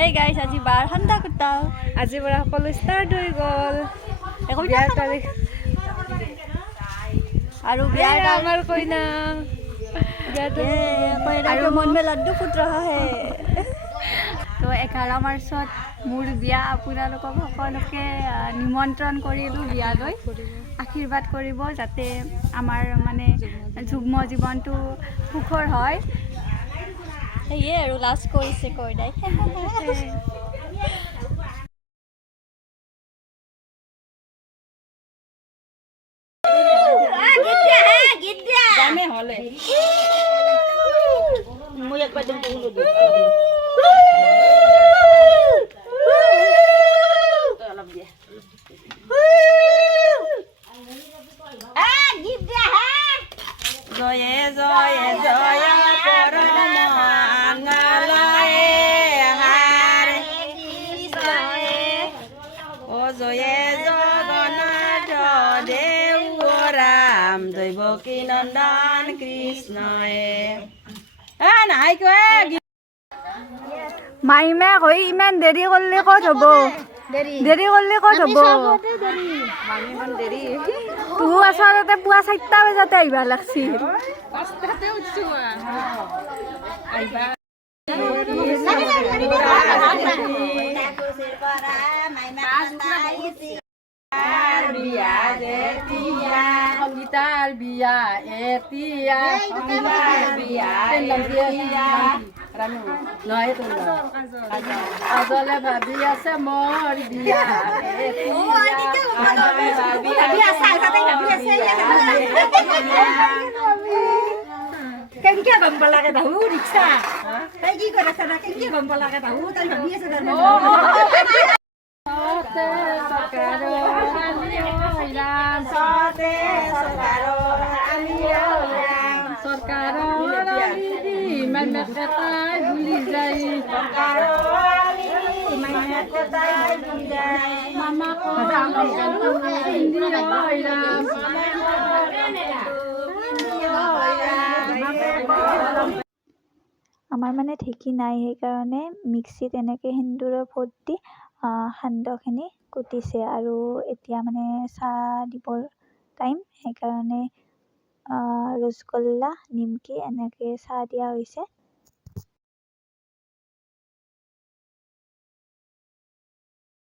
এই গাইছ আজি বাৰ ঠাণ্ডা কুটাও আজিৰ পৰা সকলো ষ্টাৰ্ট হৈ গ'ল। বিয়াৰ তাৰিখ। আৰু বিয়াৰ আমাৰ কইনা। আৰু মন মেলাটো ফুট ৰহা হে তো এঘাৰ মাৰ্চত মোৰ বিয়া আপোনালোকক সকলোকে নিমন্ত্ৰণ কৰিলোঁ বিয়ালৈ আশীৰ্বাদ কৰিব যাতে আমাৰ মানে যুগ্ম জীৱনটো সুখৰ হয়। সেয়ে আৰু লাজ কৰিছে কইনাই জয়ে জয়ে জয় পৰম ৰাম দৈৱকী নন্দন কৃষ্ণয়ে। এ নাই কয় মাইমে হৈ ইমান দেৰি কৰিলে ক'ত হ'ব দেৰি। কৰিলে ক'ত হ'ব তোৰ আচলতে পুৱা চাৰিটা বজাতে আহিব লাগছিল Biya Etia Konditar Biya Etia Konditar Biya Etia Ranu No itu no Azole Babia Semor Biya Etia Oh ini tuh Azole Babia Biasa Sate Babia Saya kan kia bambala ke tahu diksa, tapi kia kau rasa nak kia bambala tahu tapi dia sudah oh ইমানতে আমাৰ মানে ঢেঁকী নাই সেইকাৰণে মিক্সিত এনেকৈ সেন্দুৰৰ ফোট দি সান্দহখিনি কুটিছে আৰু এতিয়া মানে চাহ দিবৰ টাইম সেইকাৰণে ৰসগোল্লা, নিমকি এনেকৈ চাহ দিয়া হৈছে।